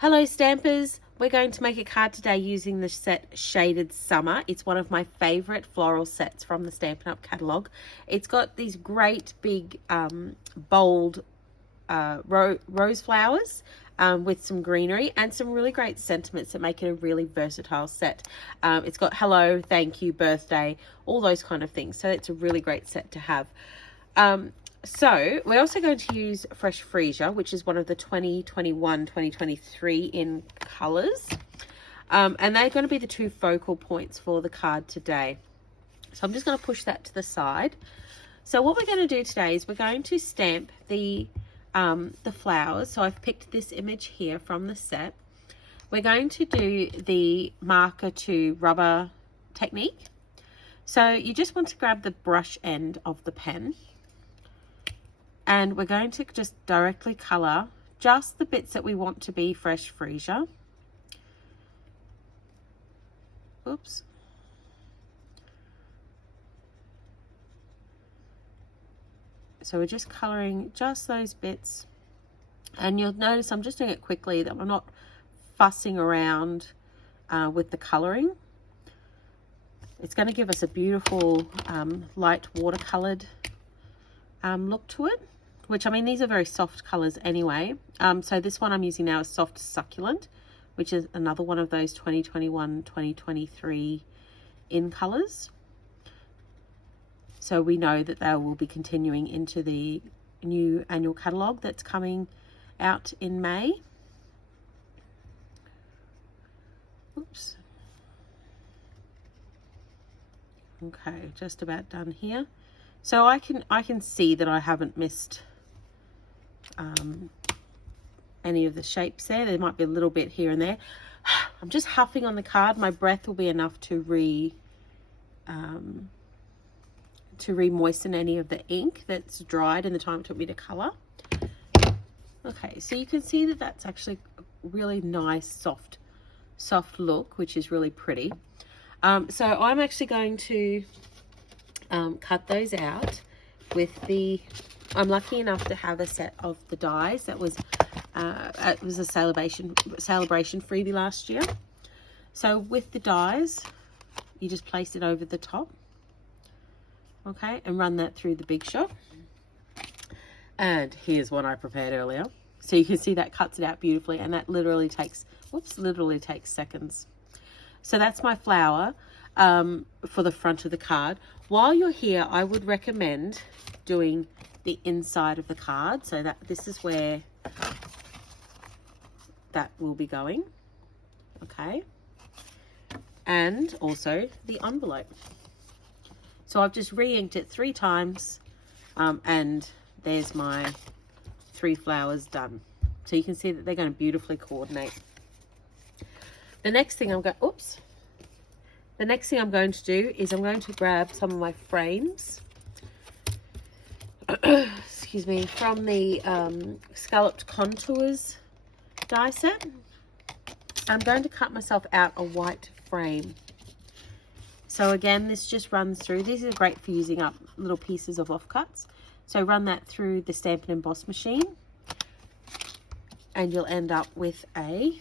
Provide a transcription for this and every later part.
Hello Stampers, we're going to make a card today using the set Shaded Summer. It's one of my favourite floral sets from the Stampin' Up catalogue. It's got these great big bold rose flowers with some greenery and some really great sentiments that make it a really versatile set. It's got hello, thank you, birthday, all those kind of things. So it's a really great set to have. So we're also going to use Fresh Freesia, which is one of the 2021-2023 in colours. And they're going to be the two focal points for the card today. So I'm just going to push that to the side. So what we're going to do today is we're going to stamp the flowers. So I've picked this image here from the set. We're going to do the marker to rubber technique. So you just want to grab the brush end of the pen. And we're going to just directly colour just the bits that we want to be Fresh Freesia. Oops. So we're just colouring just those bits. And you'll notice I'm just doing it quickly, that I'm not fussing around with the colouring. It's going to give us a beautiful light watercoloured look to it. Which, I mean, these are very soft colours anyway. So this one I'm using now is Soft Succulent, which is another one of those 2021-2023 in colours. So we know that they will be continuing into the new annual catalogue that's coming out in May. Oops. Okay, just about done here. So I can see that I haven't missed any of the shapes there. There might be a little bit here and there. I'm just huffing on the card. My breath will be enough to re-moisten any of the ink that's dried in the time it took me to colour. Okay, so you can see that that's actually a really nice soft look, which is really pretty. So I'm actually going to cut those out with I'm lucky enough to have a set of the dies that was it was a celebration freebie last year. So with the dies, you just place it over the top, okay, and run that through the Big Shot. And here's one I prepared earlier, so you can see that cuts it out beautifully, and that literally takes seconds. So that's my flower for the front of the card. While you're here, I would recommend doing the inside of the card, so that this is where that will be going, okay, and also the envelope. So I've just re-inked it 3 times, and there's my 3 flowers done. So you can see that they're going to beautifully coordinate. The next thing I'm going to do is I'm going to grab some of my frames excuse me, from the Scalloped Contours die set. I'm going to cut myself out a white frame. So again, this just runs through. These are great for using up little pieces of offcuts. So run that through the Stampin' Emboss machine, and you'll end up with a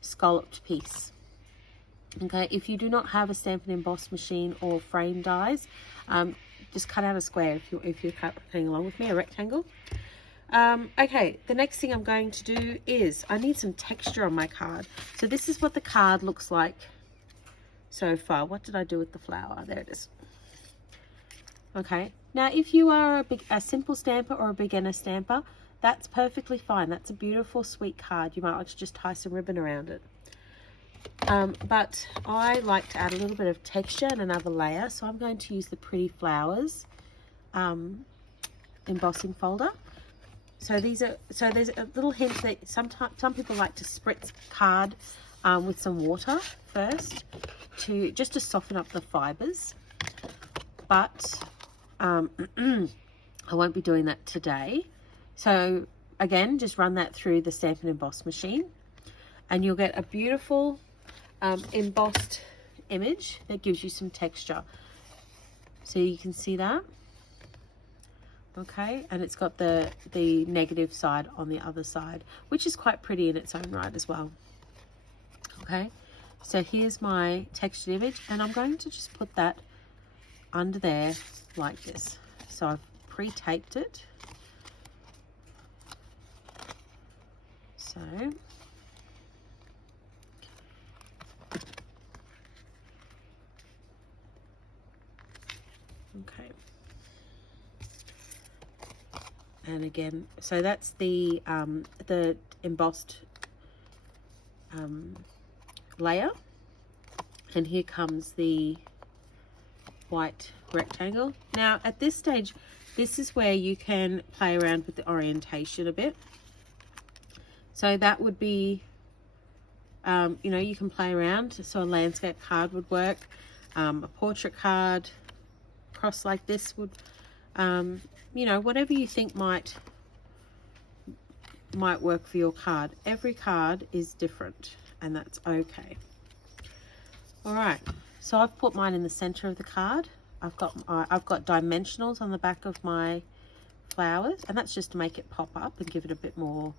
scalloped piece. Okay, if you do not have a Stampin' Emboss machine or frame dies, just cut out a square if you're cutting along with me, a rectangle. Okay, the next thing I'm going to do is I need some texture on my card. So this is what the card looks like so far. What did I do with the flower? There it is. Okay, now if you are a simple stamper or a beginner stamper, that's perfectly fine. That's a beautiful, sweet card. You might like to just tie some ribbon around it. But I like to add a little bit of texture and another layer, so I'm going to use the Pretty Flowers embossing folder. So there's a little hint that some people like to spritz card with some water first just to soften up the fibers, but I won't be doing that today. So again, just run that through the Stampin' Emboss machine, and you'll get a beautiful embossed image that gives you some texture. So you can see that Okay, and it's got the negative side on the other side, which is quite pretty in its own right as well. Okay, so here's my textured image, and I'm going to just put that under there like this. So I've pre-taped it. So okay, and again, so that's the embossed layer, and here comes the white rectangle. Now at this stage, this is where you can play around with the orientation a bit. So that would be, you know, you can play around. So a landscape card would work, a portrait card, cross like this would, you know, whatever you think might work for your card. Every card is different, and that's okay. All right, so I've put mine in the center of the card. I've got dimensionals on the back of my flowers, and that's just to make it pop up and give it a bit more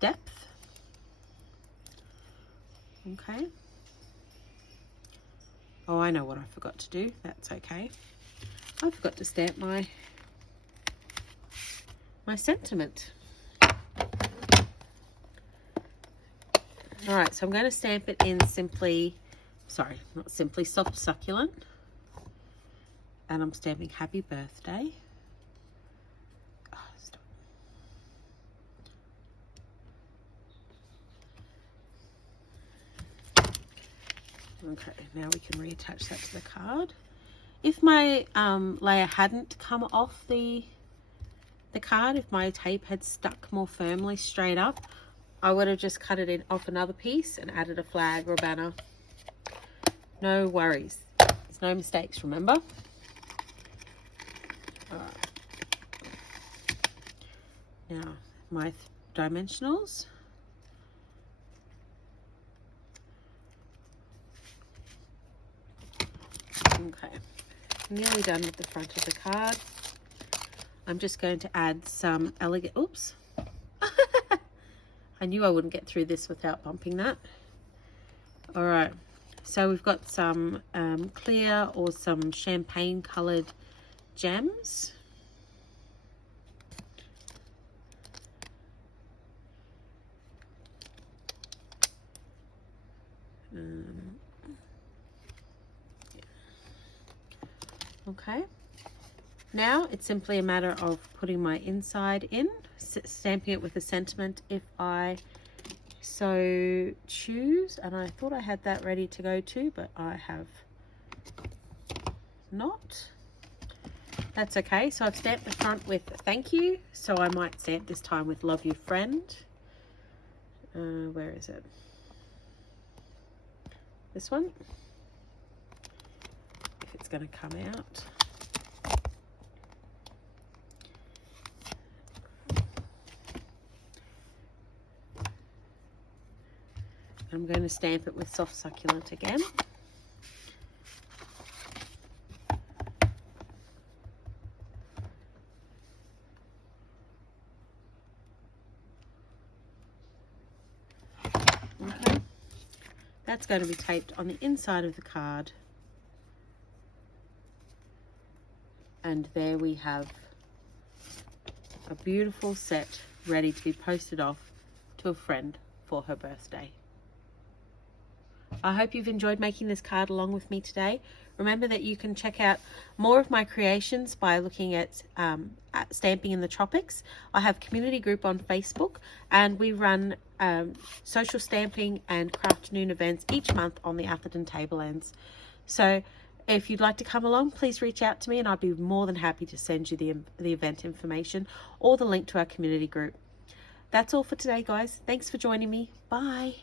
depth. Okay. Oh, I know what I forgot to do. That's okay. I forgot to stamp my sentiment. All right, so I'm going to stamp it in Soft Succulent, and I'm stamping Happy Birthday. Oh, stop. Okay, now we can reattach that to the card. If my layer hadn't come off the card, if my tape had stuck more firmly straight up, I would have just cut it off another piece and added a flag or a banner. No worries. There's no mistakes, remember? All right. Now, my dimensionals. Okay, nearly done with the front of the card. I'm just going to add some elegant, oops. I knew I wouldn't get through this without bumping that. All right, so we've got some clear or some champagne colored gems. Okay, now it's simply a matter of putting my inside in, stamping it with a sentiment if I so choose, and I thought I had that ready to go too, but I have not. That's okay. So I've stamped the front with thank you, so I might stamp this time with love you friend. Where is it? This one, if it's going to come out. I'm going to stamp it with Soft Succulent again. Okay. That's going to be taped on the inside of the card. And there we have a beautiful set ready to be posted off to a friend for her birthday. I hope you've enjoyed making this card along with me today. Remember that you can check out more of my creations by looking at Stamping in the Tropics. I have a community group on Facebook, and we run social stamping and craft noon events each month on the Atherton Tablelands. So if you'd like to come along, please reach out to me and I'd be more than happy to send you the event information or the link to our community group. That's all for today, guys. Thanks for joining me. Bye.